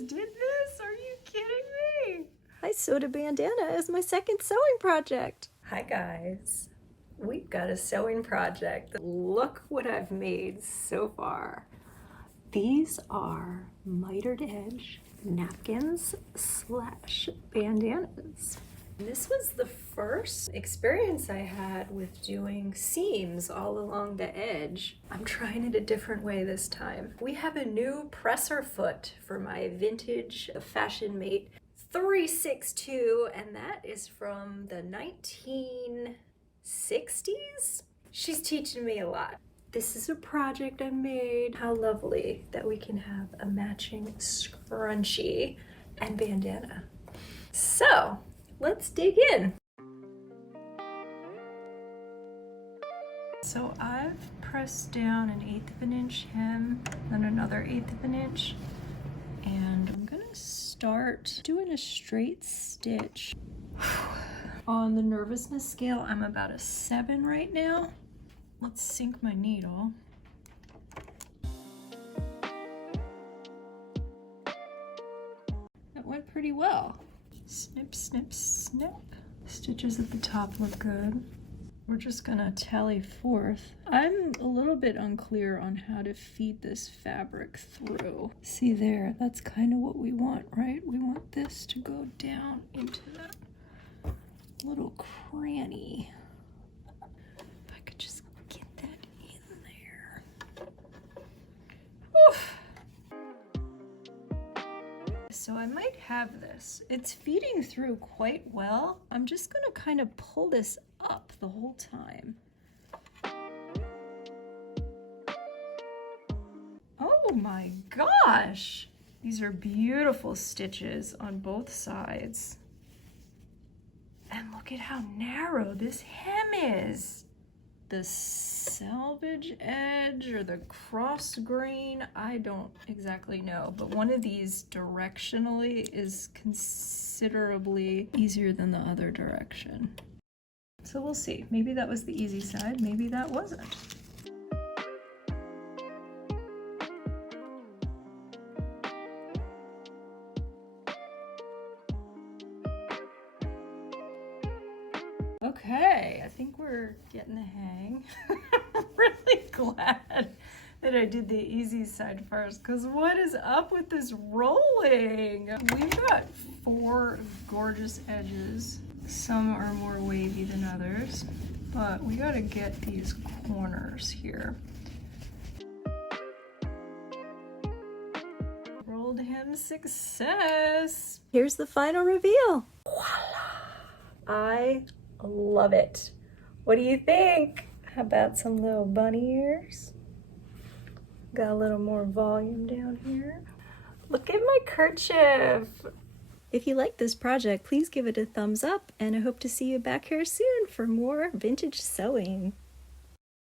guys did this? Are you kidding me? I sewed a bandana as my second sewing project. Hi guys, we've got a sewing project. Look what I've made so far. These are mitered edge napkins slash bandanas. This was the first experience I had with doing seams all along the edge. I'm trying it a different way this time. We have a new presser foot for my vintage Fashion Mate 362, and that is from the 1960s. She's teaching me a lot. This is a project I made. How lovely that we can have a matching scrunchie and bandana. So let's dig in. So I've pressed down an 1/8 of an inch hem, then another 1/8 of an inch, and I'm gonna start doing a straight stitch. On the nervousness scale, I'm about a 7 right now. Let's sink my needle. That went pretty well. Snip, snip, snip. Stitches at the top look good. We're just gonna tally forth. I'm a little bit unclear on how to feed this fabric through. See there, that's kind of what we want, right? We want this to go down into that little cranny. If I could just get that in there. Oof. So I might have this. It's feeding through quite well. I'm just gonna kind of pull this up the whole time. Oh my gosh! These are beautiful stitches on both sides. And look at how narrow this hem is. The Selvedge edge or the Crossgrain, I don't exactly know, but one of these directionally is considerably easier than the other direction. So we'll see. Maybe that was the easy side, maybe that wasn't. Okay, I think we're getting the hang. I'm really glad that I did the easy side first, because what is up with this rolling? We've got 4 gorgeous edges. Some are more wavy than others, but we gotta get these corners here. Rolled hem success. Here's the final reveal. Voila! I love it. What do you think? How about some little bunny ears? Got a little more volume down here. Look at my kerchief. If you like this project, please give it a thumbs up, and I hope to see you back here soon for more vintage sewing.